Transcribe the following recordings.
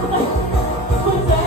ที่มันหัวใจ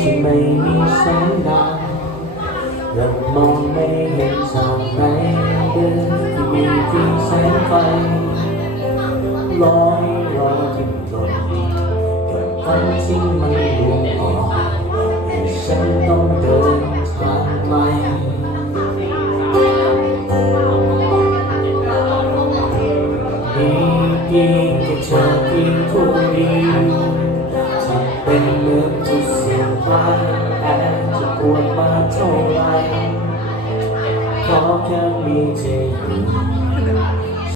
ที่ไม่มีแสงดาวเรามองไม่เห็นทางไหนเดินที่มีเพียงแสงไฟลอยลอยทิ้งลงกับทั้งที่มันลวงออกให้ฉันต้องเดิน can we?